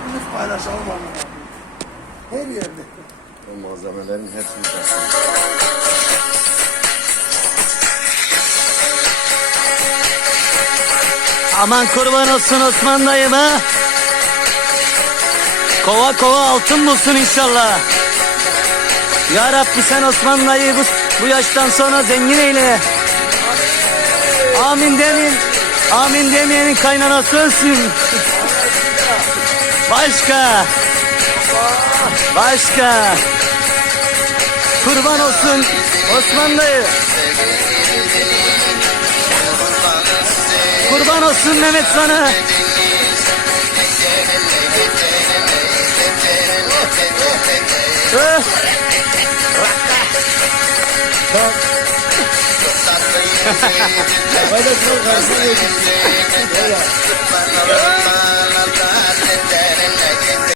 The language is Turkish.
hepimiz paylaşalım onları. Her yerde. O malzemelerin hepsi burada. Aman kurban olsun Osman dayım ha. Kova kova altın bulsun inşallah. Ya Rabbi sen Osman dayı bu, bu yaştan sonra zengin eyle. Amin demeyin. Amin demeyenin kaynanası ölsün. Başka. Başka. Kurban olsun Osman dayı. Kurban olsun Mehmet sana. Öh. Hadi sen karşına geçin.